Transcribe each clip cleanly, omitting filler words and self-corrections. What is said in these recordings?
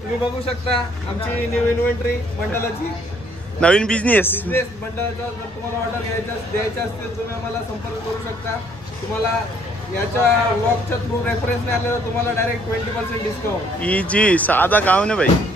तुम्ही बघू शकता आमची न्यू इन्व्हेंटरी मंडळाची नवीन बिझनेस मंडळाचा जर तुम्हाला ऑर्डर द्यायच्या असतील तुम्ही आम्हाला संपर्क करू शकता. तुम्हाला याच्या व्लॉगच्या थ्रू रेफरन्स नाही आलं तर तुम्हाला डायरेक्ट 20% डिस्काउंट. इजी साधा काम नाही भाई.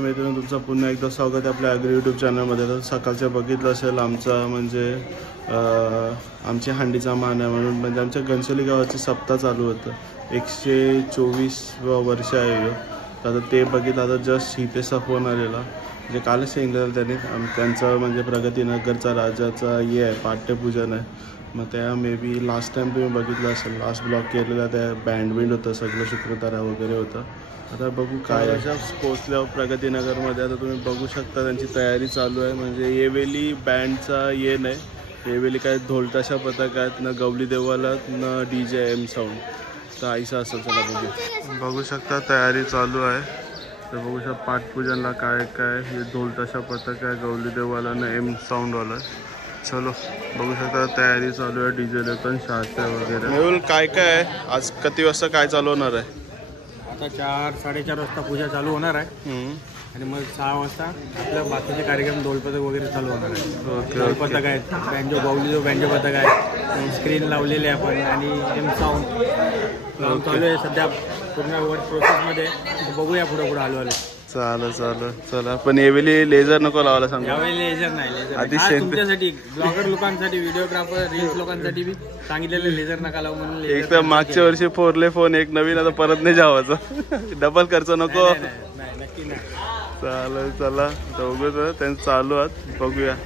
मित्रांनो तुमचं पुन्हा एकदा स्वागत आहे आपल्या ॲग्री यूट्यूब चॅनलमध्ये. तर सकाळचं बघितलं असेल आमचा म्हणजे आमची हांडीचा मान आहे म्हणून म्हणजे आमच्या घनसोली गावाची सप्ताह चालू होतं. 124 वर्ष आहे. तर ते बघितलं आता जस्ट इथेचा फोन आलेला म्हणजे कालच सांगितलं त्याने त्यांचं म्हणजे प्रगतीनगरचा राजाचा हे आहे पाठ्यपूजन आहे. मग त्या मे बी लास्ट टाइम तुम्ही बघितलं असेल लास्ट ब्लॉग केलेला त्या बँड होतं सगळं सूत्रधारा वगैरे होतं. आता बघू काय पोचल्यावर प्रगतीनगरमध्ये आता तुम्ही बघू शकता त्यांची तयारी चालू आहे. म्हणजे येवेली बँडचा ये नाही येवेली काय ढोलताशा पथक आहेत ना गवली देवाला ना DJ M साऊंड तर आईसा असेल. चला बघू शकता तयारी चालू आहे. तर बघू शकता पाठपूजनला काय काय हे ढोलताशा पथक आहे गवली देवाला ना M साऊंडवाला. चलो बघू शकता तयारी चालू आहे. DJ लेखन शास्त्र वगैरे. मेहुल काय काय आहे आज किती वाजता काय चालू होणार आहे? आता 4-4:30 वाजता पूजा चालू होणार आहे आणि मग 6 वाजता आपलं बाकीचे कार्यक्रम ढोलपथक वगैरे चालू होणार आहे. ढोलपथक आहेत बँजो बँजो पथक आहे स्क्रीन लावलेले आपण आणि M साऊंड चालू आहे सध्या पूर्ण वर्क प्रोसेसमध्ये. बघूया पुढे आलो चालेल चला पण यावेळी लेझर नको लावायला सांग. यावेळी लेझर नाही लेझर तुमच्यासाठी ब्लॉगर लोकांसाठी व्हिडिओग्राफर रील्स लोकांसाठी बी सांगितलेलं लेझर नका लावू म्हणून. एक तर मागच्या वर्षी फोरले फोन एक नवीन आता परत नाही जावायचं डबल खर्च नको. नक्की नाही. चालेल चला बघूच त्यांचं चालू आहेत बघूया.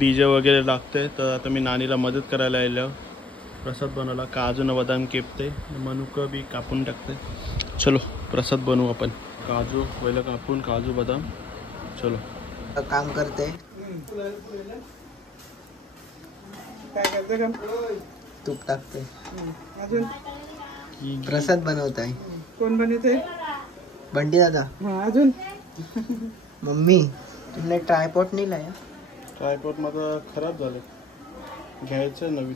DJ वगैरे लागते तर आता मी नानीला मदत करायला आलो. प्रसाद बनवला काजू न बदाम केपते मनुका बी कापून टाकते. चलो प्रसाद बनवू आपण. काजू पहिलं कापून काजू बदाम. चलो काम करते. काय करते काम? तूप टाकते. अजून प्रसाद बनवत आहे. कोण बनवते? बंटी दादा. हा अजून मम्मी तुमने ट्रायपॉड नाही लाया? ट्रायपॉड माझं खराब झालं, घ्यायचं नवीन.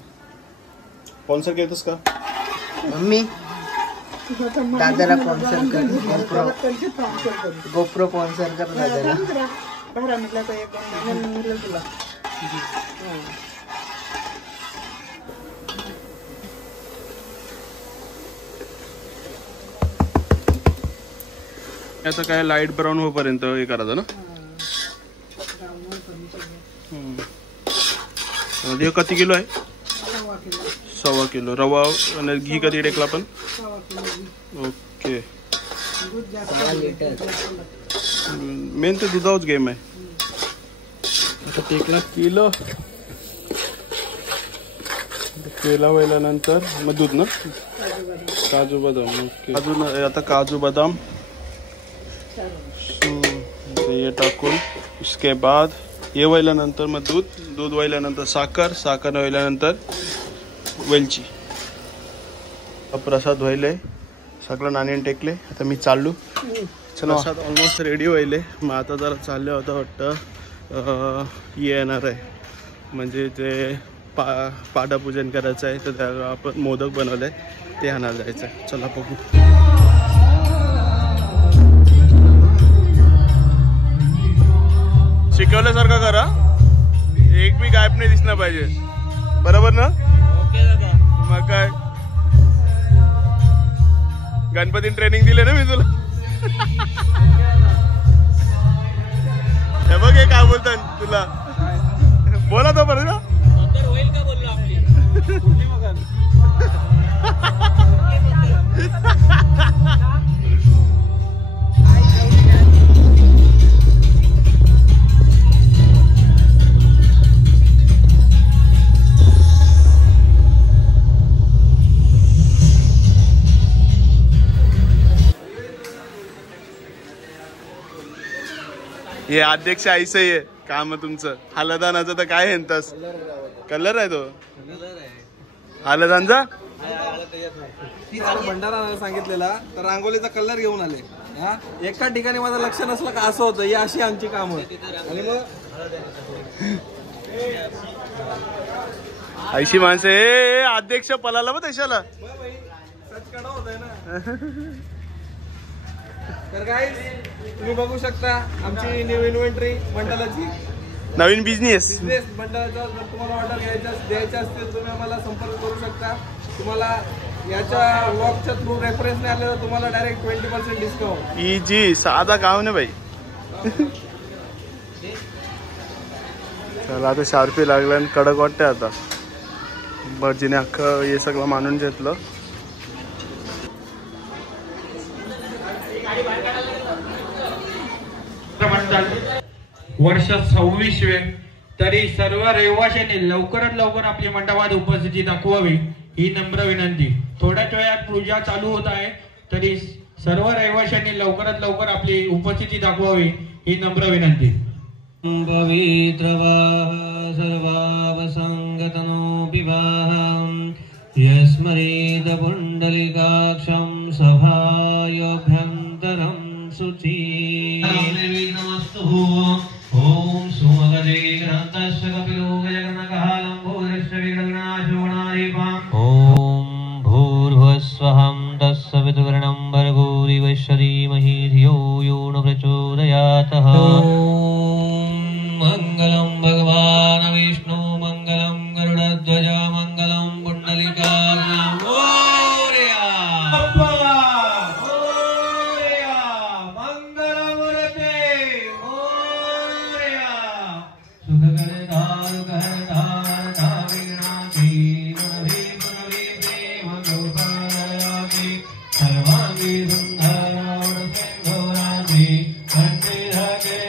स्पॉन्सर घेतोस का? मम्मी दादाला स्पॉन्सर कर. गोप्रो स्पॉन्सर कर दादाला. बाहेर म्हटलं तर एक मिळेल तुला. आता काय लाईट ब्राऊन होईपर्यंत हे करायचं ना. हे किती किलो आहे? 1.25 किलो. रवा आणि घी कधी टेकला पण? ओके. मेन ते दुधावच गेम आहे. आता टेकला किलो केला वेल्यानंतर मग दूध ना, काजू बदाम. ओके. अजून आता काजू बदाम ये टाकून उसके बाद हे वाहिल्यानंतर मग दूध वाहिल्यानंतर साखर वाहिल्यानंतर वेलची. प्रसाद व्हायले, सगळं नाणी टेकले. आता मी चाललो. चला प्रसाद ऑलमोस्ट रेडी व्हायले. मग आता जरा चालले होतं वाटतं येणार आहे, म्हणजे ते पाठापूजन करायचं आहे. तर त्याला आपण मोदक बनवलं आहे, ते आणायला जायचं आहे. चला बघू. शिकवल्यासारखं करा, एक बी गायब नाही दिसलं पाहिजे. बरोबर ना? मग काय गणपतीने ट्रेनिंग दिले ना मी तुला. हे बघ हे काय बोलतात तुला, बोला तो बरं ना. हे अध्यक्ष आईस आहे काम तुमचं. हलदानाचं तर काय हेंतस कलर आहे तो हलदानचा. भंडारा सांगितलेला तर रांगोलीचा कलर घेऊन आले. एका ठिकाणी माझं लक्ष नसलं का असं होतं. ही अशी आमची कामं. आणि मग ऐशी माणसं हे अध्यक्ष पलाला मग तशाला सचकडा होत आहे ना. तर काय तुम्ही बघू शकता आमची न्यू इन्व्हेंटरी मंडळाची, नवीन बिझनेस मंडळाचा. जर तुम्हाला ऑर्डर द्यायच्या असतील तुम्ही आम्हाला संपर्क करू शकता. तुम्हाला याच्या व्लॉगच्या थ्रू रेफरन्स नाही आले तर तुम्हाला डायरेक्ट 20% डिस्काउंट. इजी साधा काम नाही बाई. चला आता शार्पी लागलं आणि कडक वाटते. आता भटजीने अख्खं हे सगळं मानून घेतलं. वर्ष 26वे. तरी सर्व रहिवाशांनी लवकरात लवकर आपली मंडपात उपस्थिती दाखवावी ही नम्र विनंती. थोड्याच वेळात पूजा चालू होत आहे, तरी सर्व रहिवाशांनी लवकरात लवकर आपली उपस्थिती दाखवावी ही नम्र विनंती. पवित्रवा सर्वावसंगतनो विवाहं यस्मरेद पुंडलिकाक्षं सभायोभ्यन्तरं शुचि. ओम सुमगजे ग्रंथस्य कपिलो गजगणकः लंबोदरस्य विघ्नविनाशो गणाधिपः. ओम भूर्भुवस्वहं तत्सवितुर्वरेण्यं भर्गो देवस्य धीमहि धियो यो न प्रचोदयात्. मंगलम भगवान विष्णु मंगलम गरुड़ध्वज मंगलम पुंडलिकाक्षं. मोरया मोरया मंगलमूर्ते मोरया. सुखकरधार करधार धाविणाति मनवे मनवे प्रेम गोपालयाति. सर्वांगी सुंदरावण सिंधुराति कंठे धागे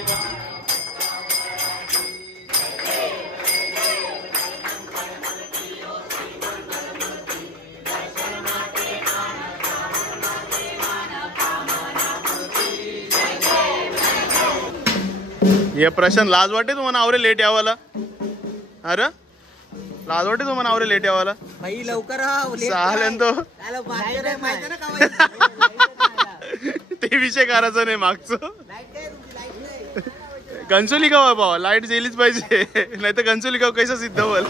ये प्रशांत लाज वाटते तुम्हाला आवरे लेट यावाला? अरे लाज वाटते तुम्हाला आवरे लेट यावाला? भाई लवकर चालेल तो ते विषय करायचा नाही मागचं. कन्सोली का बाबा लाईट गेलीच पाहिजे नाही तर कन्सोली का कैसा सिद्ध होईल.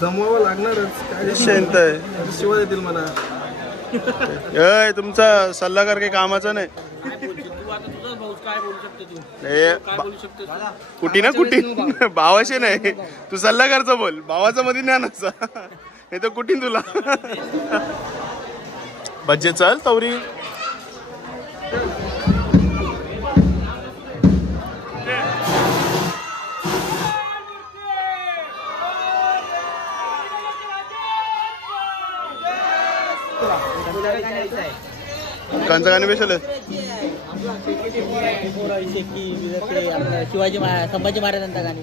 जमवावं लागणारच काय शांत आहे शिवाय देतील मला. तुमचा सल्लागार काही कामाचा नाही. कुठी ना कुठी भावाशी नाही तू सल्लागारचा बोल भावाचा मध्ये ज्ञान असा नाही तर कुठीन तुला बज्जे चल तवरी. कांचा गाणे बेसल शिवाजी संभाजी महाराजांचा गाणी.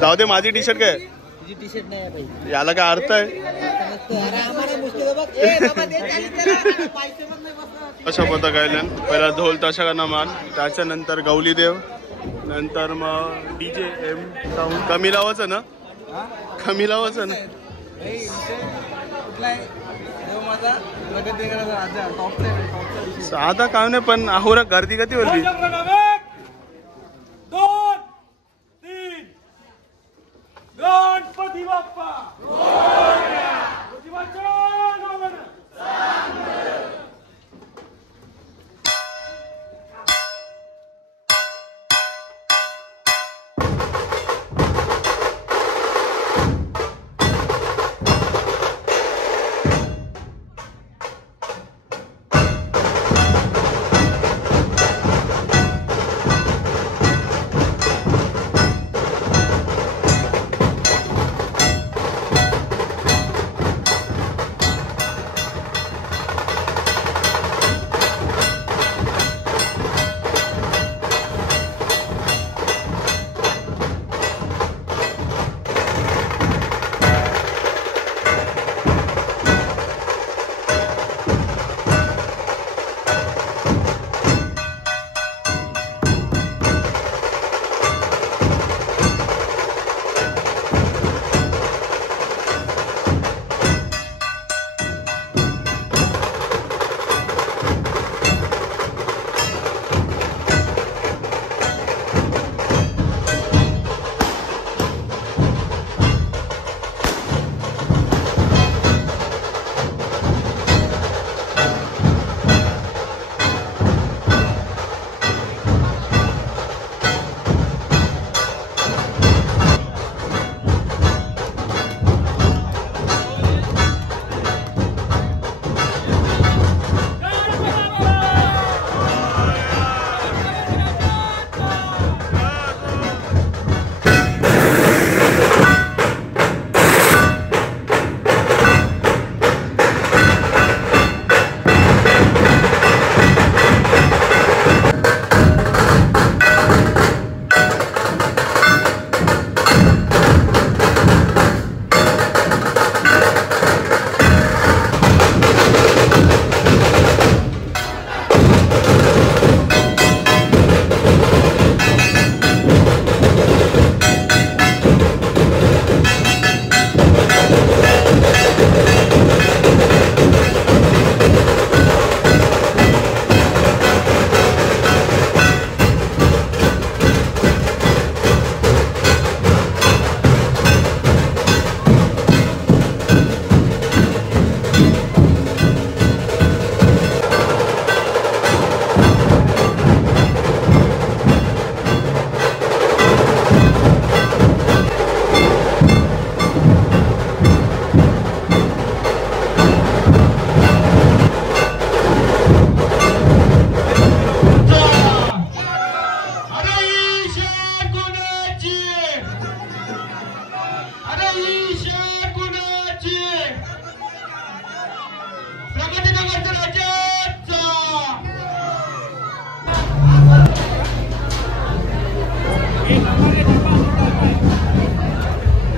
जाऊ दे माझी टी शर्ट काय टी शर्ट नाही भाई याला काय अर्थ आहे. अशा पद्धत गायल्यान पहिला ढोल ताशा मान त्याच्यानंतर गौली देव नंतर मग डीजे एम साऊंड कमी लावायचं ना कमी लावायचं ना. आता काय नाही पण आहोरा गर्दी कधी होती. गणपती बाप्पा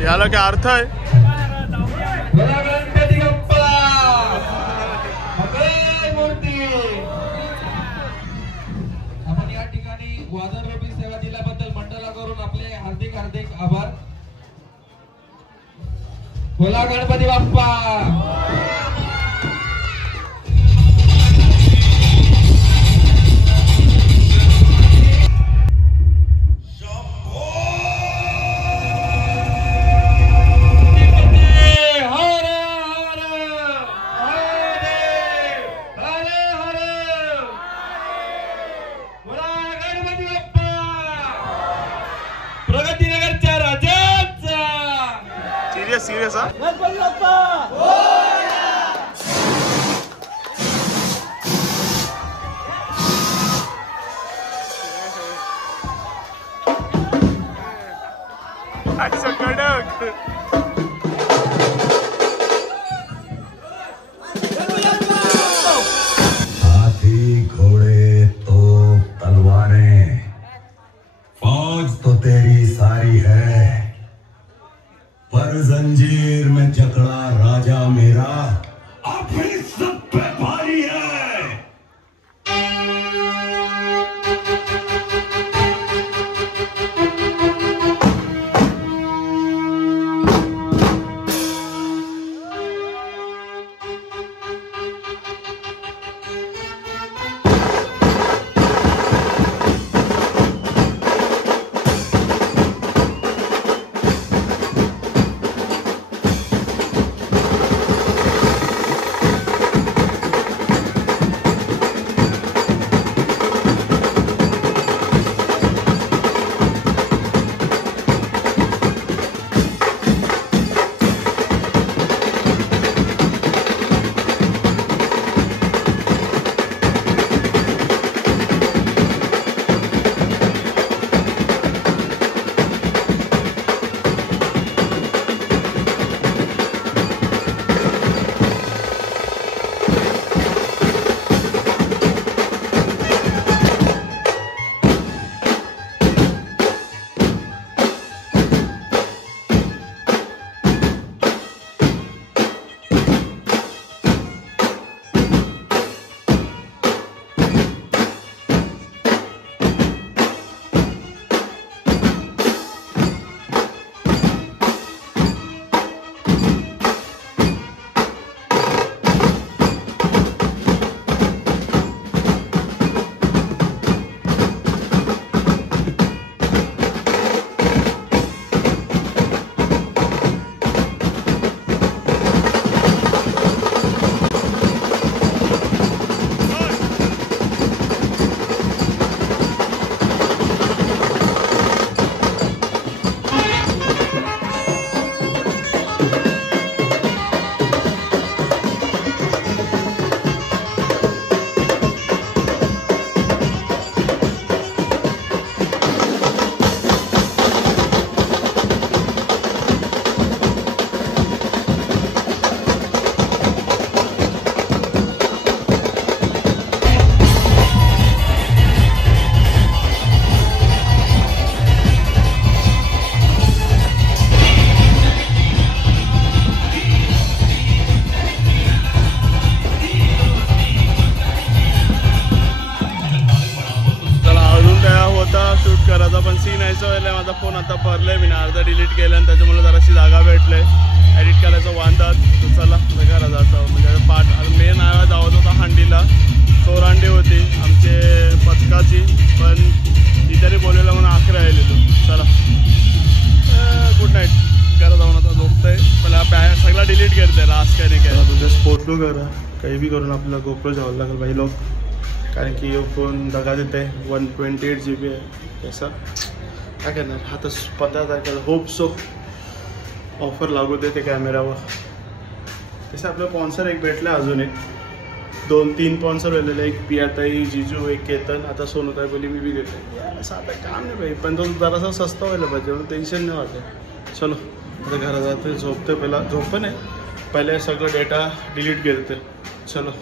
याला काय अर्थ आहे? गणपती बाप्पा मंगल मूर्ती. आपण या ठिकाणी आभार. बोला गणपती बाप्पा. प्रगतीनगरच्या राजाचा. सिरियस हा. गणपती बाप्पा. अच्छा कडक. हाथी घोड़े तो तलवारें, फौज तो तेरी सारी है, पर जंजीर में जकड़ा राजा मेरा अपनी सब पे भारी है. करायचा पण सीन यायचं व्हायला माझा फोन आता भरलाय मी अर्धा डिलीट केलं आणि त्याच्यामुळे जराशी जागा भेटलंय एडिट करायचं वांदात. तर चला घरा जातो म्हणजे पाठ मेन आवाज आवाज होता हंडीला चोरांडी होती आमचे पथकाची पण तिथे बोलायला म्हणून 11 आले तो. चला गुड नाईट घरा जाऊन आता झोपतंय पण बॅग सगळा डिलीट करते लास्ट काय नाही काय तुझ्या फोटो करा काही बी करून आपल्याला गोप्रो जावं लागेल भाई लोक कारण की यो फोन दगा देत आहे 128 GB आहे तसं काय करणार हा तर 15 तारखेला होप सो ऑफर लागू दे ते कॅमेरावर. तसं आपलं स्पॉन्सर एक भेटलं अजून एक 2-3 स्पॉन्सर वेळेला एक पियाताई जिजू एक केतन आता सोनूताई बोली मी बी देते साधा काम नाही भाई पण तो जरासा सस्ता व्हायला पाहिजे म्हणून टेन्शन नाही वाटत. चलो आता घरात जातो झोपतो पहिला झोप पण आहे पहिले सगळं डेटा डिलीट करते. चलो.